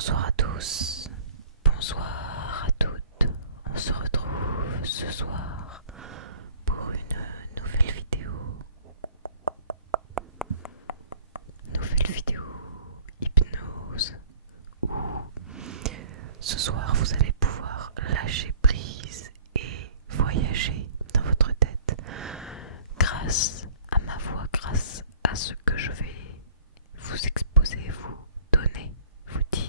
Bonsoir à tous, bonsoir à toutes. On se retrouve ce soir pour une nouvelle vidéo hypnose où ce soir vous allez pouvoir lâcher prise et voyager dans votre tête grâce à ma voix, grâce à ce que je vais vous exposer, vous donner, vous dire.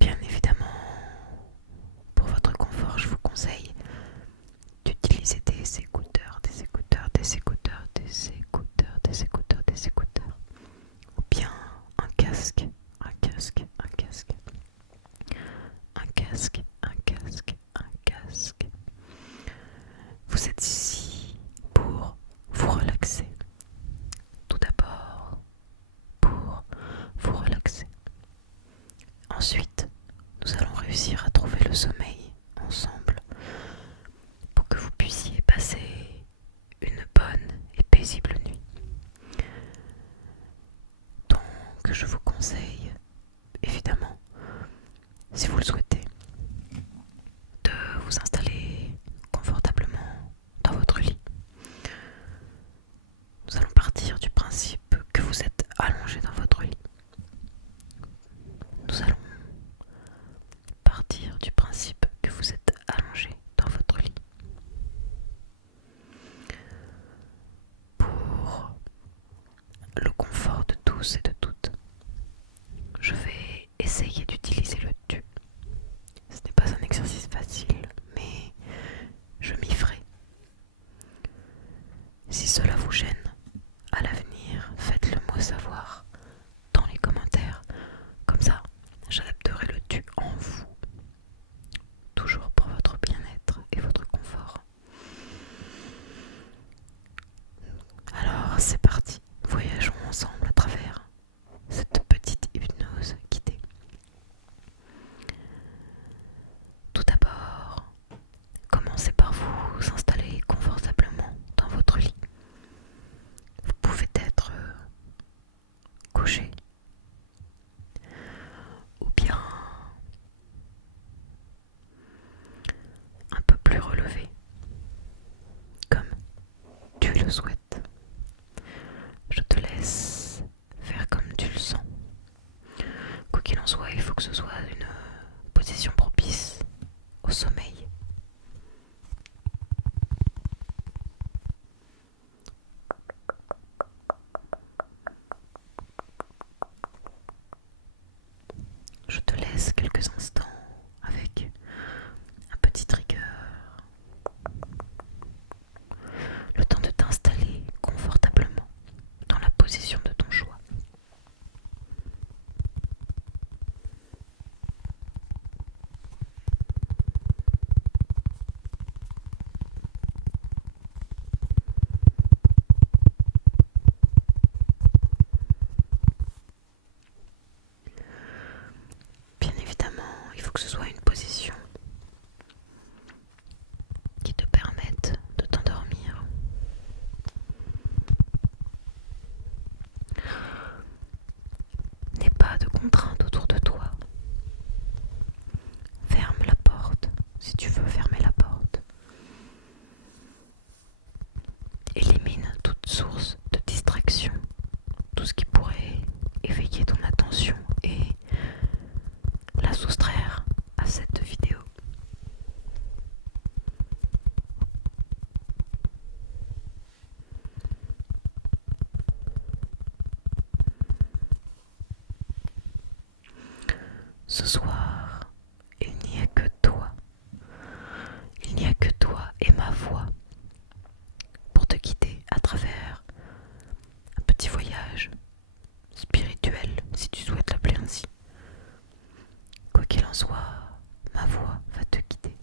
Bien évidemment, pour votre confort, je vous conseille d'utiliser des écouteurs, ou bien un casque, un casque, un casque, un casque, un casque, un casque. Vous êtes ici pour vous relaxer. Tout d'abord, pour vous relaxer. Ensuite, nous allons réussir à trouver le sommeil ensemble pour que vous puissiez passer une bonne et paisible nuit. Donc je vous conseille, évidemment, si vous le souhaitez, de vous installer confortablement dans votre lit. Nous allons partir du principe que vous êtes allongé dans votre lit. Nous allons partir du principe que vous êtes allongé dans votre lit. Pour le confort de tous et de toutes, je vais essayer d'utiliser le tu. Ce n'est pas un exercice facile, mais je m'y ferai. Si cela vous gêne, à l'avenir, faites-le moi savoir dans les commentaires. Comme ça, j'adapterai le tu en vous. Toujours pour votre bien-être et votre confort. Alors, c'est parti. Voyageons ensemble à travers cette petite hypnose guidée. Tout d'abord, commencez par vous installer confortablement dans votre lit. Vous pouvez être couché ou bien un peu plus relevé, comme tu le souhaites. Je te laisse faire comme tu le sens. Quoi qu'il en soit, il faut que ce soit une position propice au sommeil. Je te laisse quelques instants avec un petit trigger. Le temps de t'installer confortablement dans la position de ton choix. Bien évidemment, il faut que ce soit une position qui te permette de t'endormir. N'aie pas de contraintes autour de toi. Ferme la porte si tu veux fermer la porte. Élimine toute source de distraction, tout ce qui pourrait éveiller ton attention et la soustraire à cette vidéo. Ce soir, il n'y a que toi. Il n'y a que toi et ma voix pour te guider à travers un petit voyage spirituel, si tu souhaites l'appeler ainsi. Quoi qu'il en soit, ma voix va te guider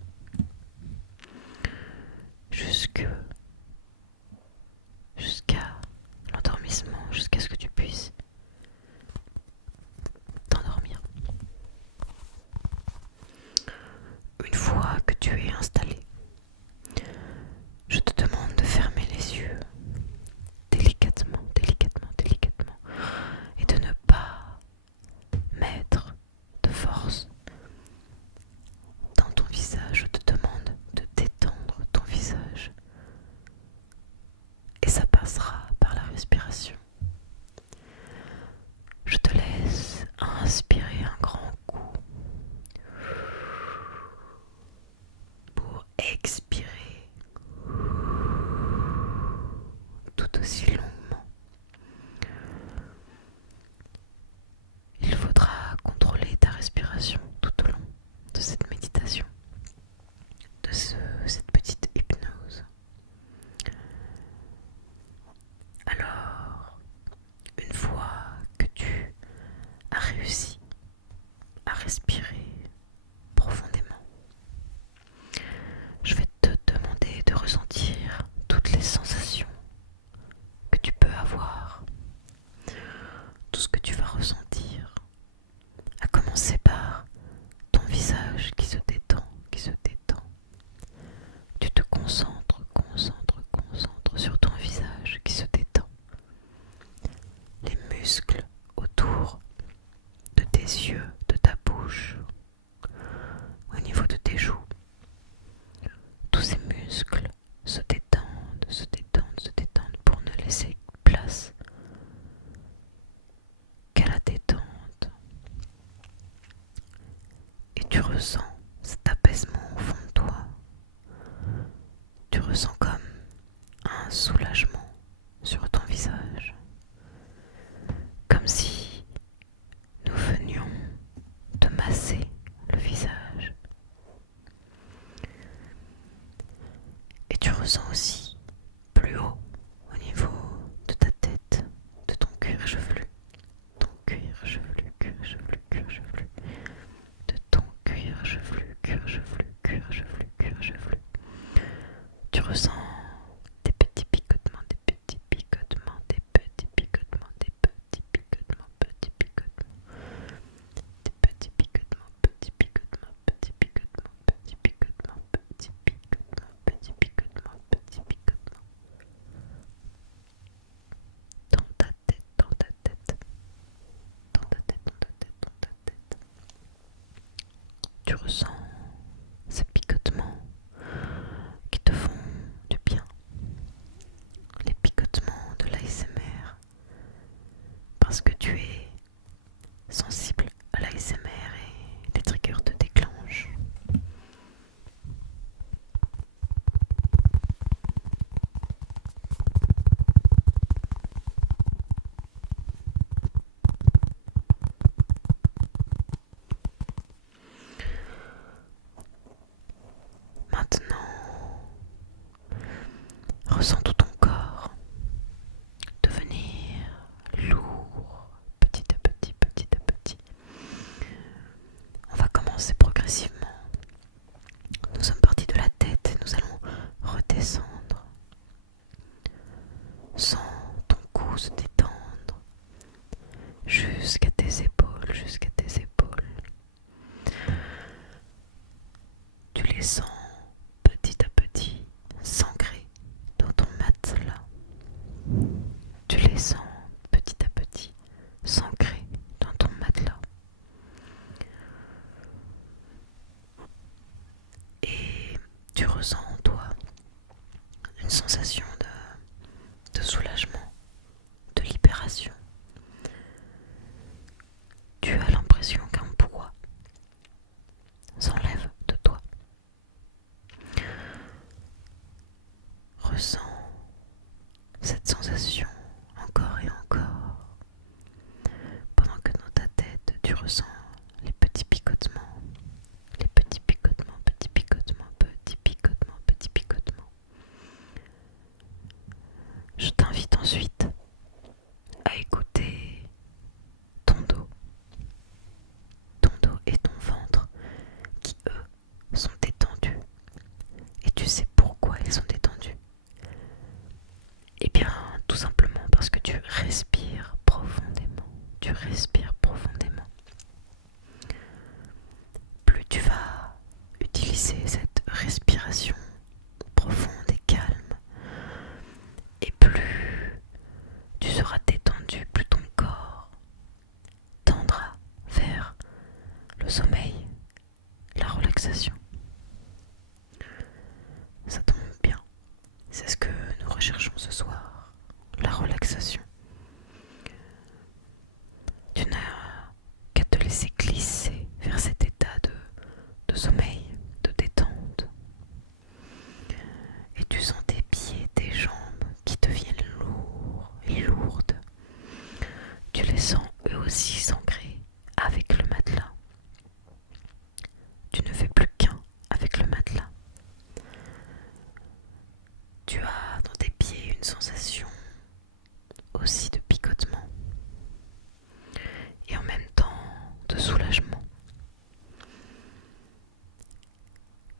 jusqu'à l'endormissement, jusqu'à ce que tu puisses t'endormir. ressens comme un soulagement sur ton visage, comme si nous venions te masser le visage. Et tu ressens aussi plus haut, au niveau de ta tête, de ton cuir chevelu, ton cuir chevelu, cuir chevelu, cuir chevelu, de ton cuir chevelu, cuir chevelu, cuir chevelu, cuir chevelu. Tu ressens des petits picotements, des petits picotements, des petits picotements, des petits picotements, petits picotements, des petits picotements, petits picotements, petits picotements, petits picotements, petits picotements, petits picotements, petits picotements. Dans ta tête, dans ta tête, dans ta tête, dans ta tête, dans ta tête. Tu ressens ces picotements qui te font du bien. Les picotements de l'ASMR. Parce que tu es sensible à l'ASMR et les triggers te déclenchent. Maintenant, ressens tout ton corps devenir lourd, petit à petit, petit à petit. On va commencer progressivement. Nous sommes partis de la tête et nous allons redescendre. Sens ton cou se détendre jusqu'à tes épaules, jusqu'à tes épaules. Tu les sens petit à petit s'ancrer dans ton matelas. Tu les sens petit à petit s'ancrer dans ton matelas. Et tu ressens en toi une sensation de soulagement, de libération. Tu as l'impression qu'un poids s'enlève de toi. Ressens cette sensation encore et encore, pendant que dans ta tête tu ressens les petits picotements, les petits picotements, petits picotements, petits picotements, petits picotements. Je t'invite ensuite à écouter ton dos et ton ventre qui eux sont détendus. Et tu sais pourquoi ils sont détendus? Eh bien, tout simplement parce que tu respires profondément. Tu respires profondément. Plus tu vas utiliser cette respiration profonde et calme, et plus tu seras détendu, plus ton corps tendra vers le sommeil, la relaxation. Ça tombe bien, c'est ce que nous recherchons ce soir, la relaxation. Tu n'as qu'à te laisser glisser vers cet état de sommeil, de détente. Et tu sens tes pieds, tes jambes qui deviennent lourds et lourdes. Tu les sens eux aussi s'ancrer avec le matelas. Tu ne fais plus qu'un avec le matelas. Tu as dans tes pieds une sensation aussi de picotement et en même temps de soulagement.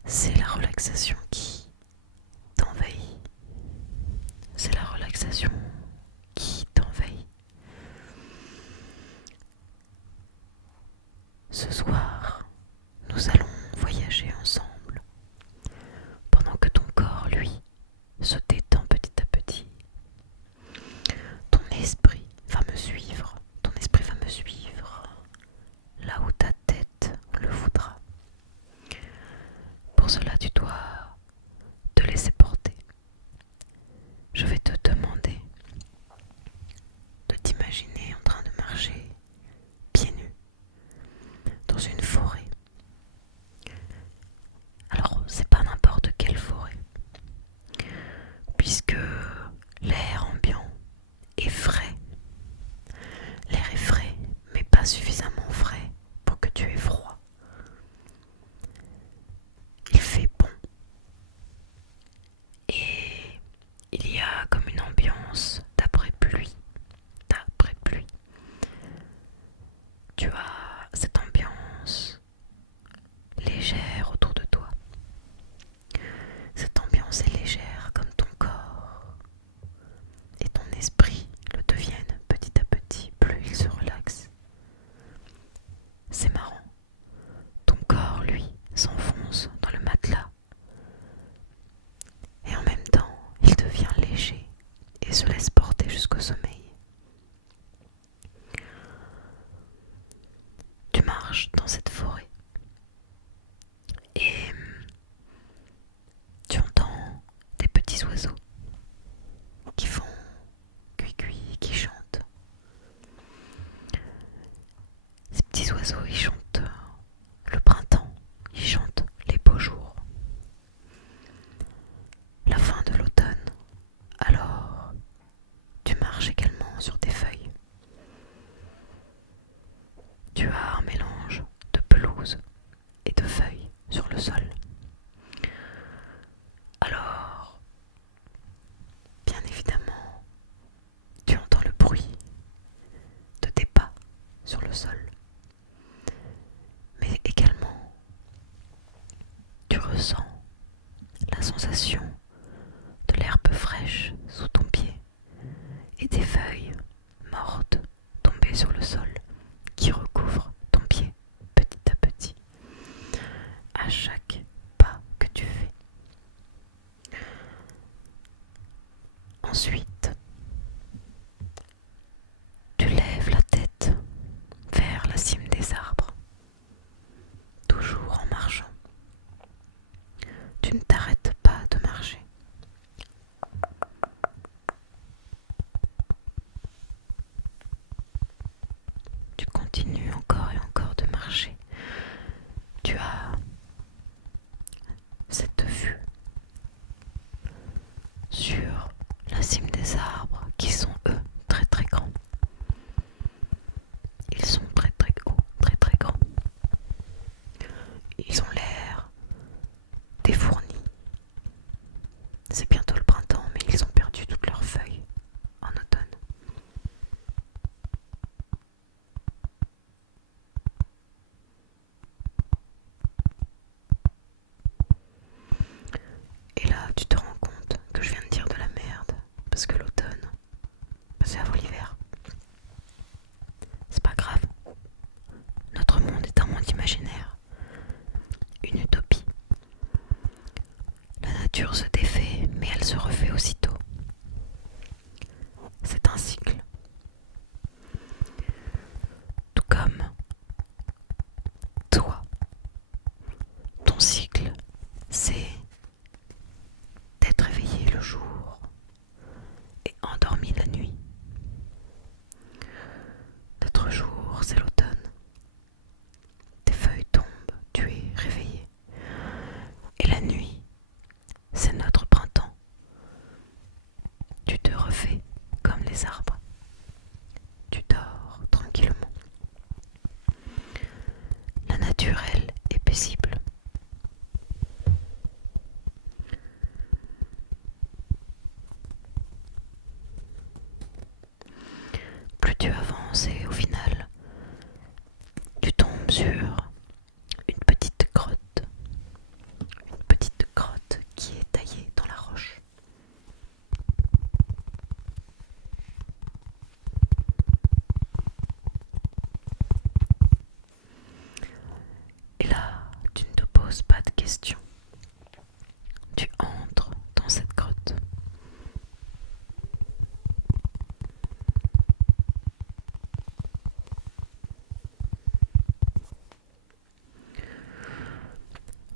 C'est la relaxation qui t'envahit. C'est la relaxation qui t'envahit. Ce soir, nous allons voyager ensemble pendant que ton corps, lui, se détend petit à petit la sensation de l'herbe fraîche sous ton pied et des feuilles mortes tombées sur le sol qui recouvrent ton pied petit à petit à chaque pas que tu fais. Ensuite, tu lèves la tête vers la cime des arbres, toujours en marchant. Tu ne t'arrêtes pas de marcher. Tu continues encore et encore de marcher. Tu as cette vue sur la cime des arbres qui sont eux très très grands. Ils sont très très hauts, très très grands. Ils ont l'air défournis. C'est bientôt le printemps, mais ils ont perdu toutes leurs feuilles en automne. Et là, tu te rends compte que je viens de dire de la merde, parce que l'automne, c'est avant l'hiver. C'est pas grave. Notre monde est un monde imaginaire, une utopie. La nature se défait, mais elle se refait aussitôt. C'est un cycle. Tout comme toi. Ton cycle, c'est d'être éveillé le jour et endormi la nuit. Notre jour, c'est l'automne. Tes feuilles tombent, tu es réveillé. Et la nuit, c'est notre printemps. Tu te refais comme les arbres. Tu dors tranquillement. La nature, elle, est paisible. Plus tu avances et au final, tu tombes sur une petite grotte. Une petite grotte qui est taillée dans la roche. Et là, tu ne te poses pas de questions. Tu entres dans cette grotte.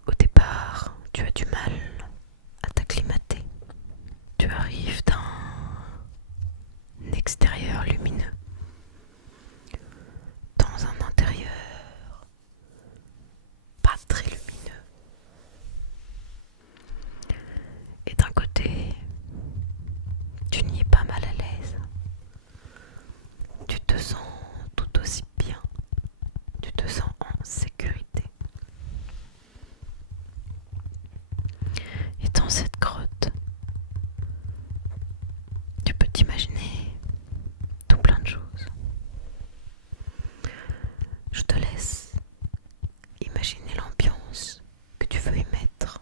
Au départ, tu as du mal à t'acclimater. Tu arrives d'un extérieur lumineux dans un intérieur pas très lumineux. Et d'un côté, tu n'y es pas mal à l'aise. Tu te sens tout aussi bien. Tu te sens en sécurité. Et dans cette grotte, tu peux t'imaginer tout plein de choses. Je te laisse imaginer l'ambiance que tu veux y mettre.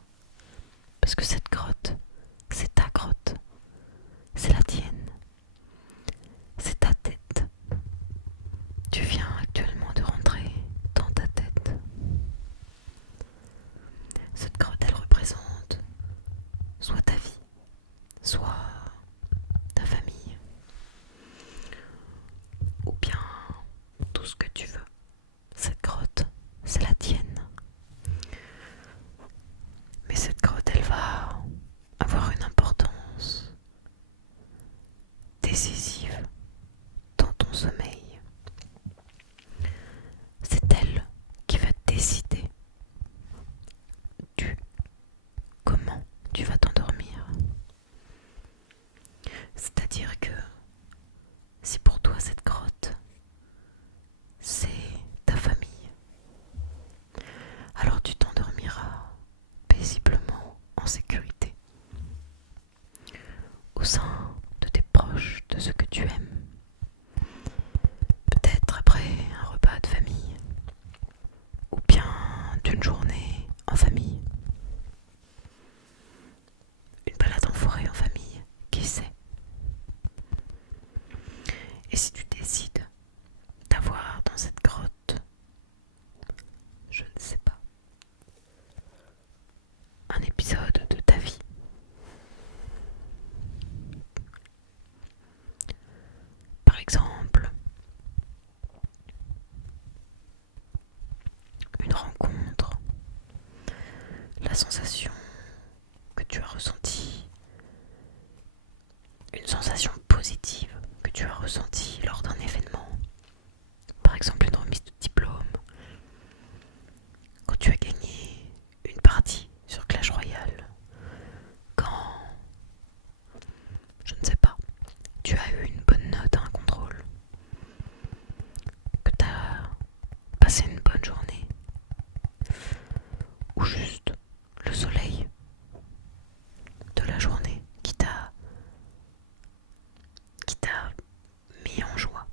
Parce que cette grotte, c'est ta grotte. C'est la tienne. C'est ta tête. Tu viens actuellement de rentrer dans ta tête. Cette grotte, elle représente soit ta vie, soit ta famille, ou bien tout ce que tu veux. Cette grotte, c'est la tienne. Mais cette grotte, elle va avoir une importance décisive dans ton sommeil. C'est elle qui va décider du comment tu vas t'endormir. C'est-à-dire que si pour toi cette grotte, c'est ta famille, alors tu t'endormiras paisiblement en sécurité au sein de tes proches, de ceux que tu aimes. Peut-être après un repas de famille ou bien d'une journée en famille. sensation positive que tu as ressentie lors d'un événement, par exemple une remise de diplôme, quand tu as gagné une partie sur Clash Royale, quand, je ne sais pas, tu as eu une bonne note à un contrôle, que tu as passé une bonne journée, ou juste le soleil de la journée qui t'a mis en joie.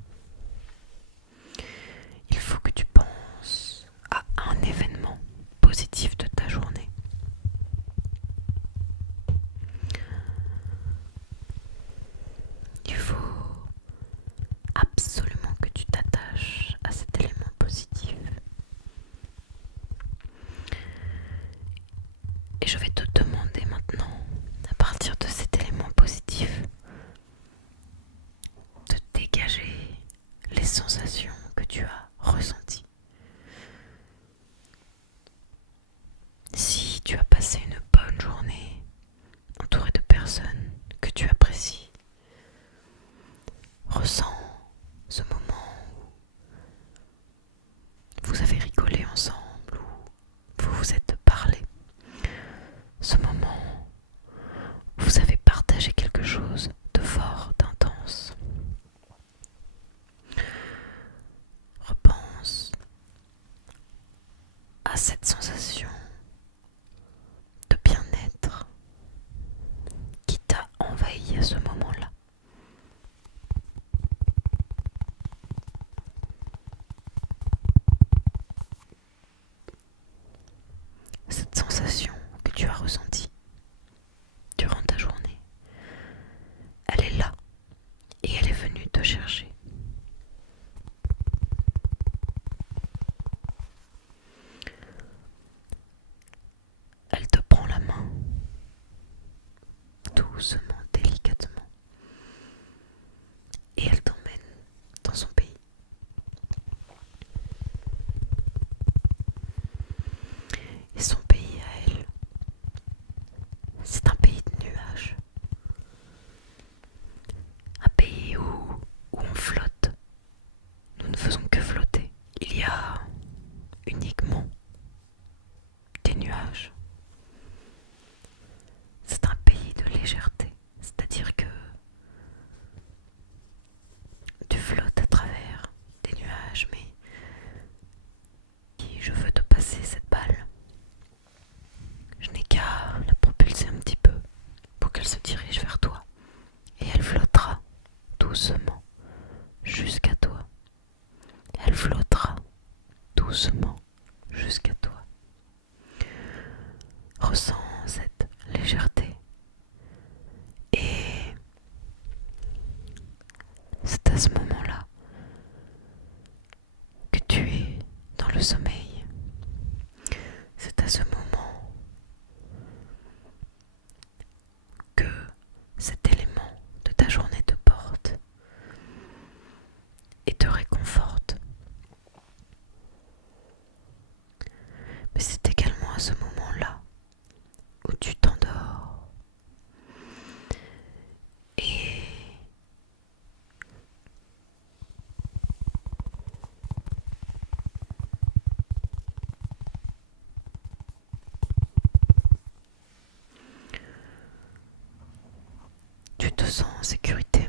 Il faut que tu penses à un événement positif de ta journée. Il faut absolument que tu t'attaches à cet élément positif. Et je vais te demander maintenant, à partir de cet élément positif, de dégager les sensations que tu as ressenties. Si tu as passé une bonne journée entouré de personnes que tu apprécies, ressens ce moment où vous avez rigolé ensemble, où vous vous êtes parlé, ce moment où vous avez partagé quelque chose de fort, d'intense. Repense à cette sensation de bien-être qui t'a envahi à ce moment-là. Cette sensation que tu as ressentie durant ta journée, elle est là et elle est venue te chercher. Elle te prend la main, doucement, délicatement, et elle t'emmène dans son pays. Et son pays à elle, c'est un pays de nuages. Un pays où on flotte. Nous ne faisons que flotter. Il y a uniquement des nuages. C'est un pays de légèreté. C'est-à-dire que tu flottes à travers des nuages, mais si je veux te passer cette balle, je n'ai qu'à la propulser un petit peu pour qu'elle se dirige vers toi. Et elle flottera doucement jusqu'à toi. Elle flottera doucement jusqu'à toi. Ressens cette légèreté. Et c'est à ce moment-là que tu es dans le sommeil. C'est à ce moment que cet élément de ta journée te porte et te réconforte. Mais c'est également à ce moment-là où tu t'endors et tu te sens en sécurité.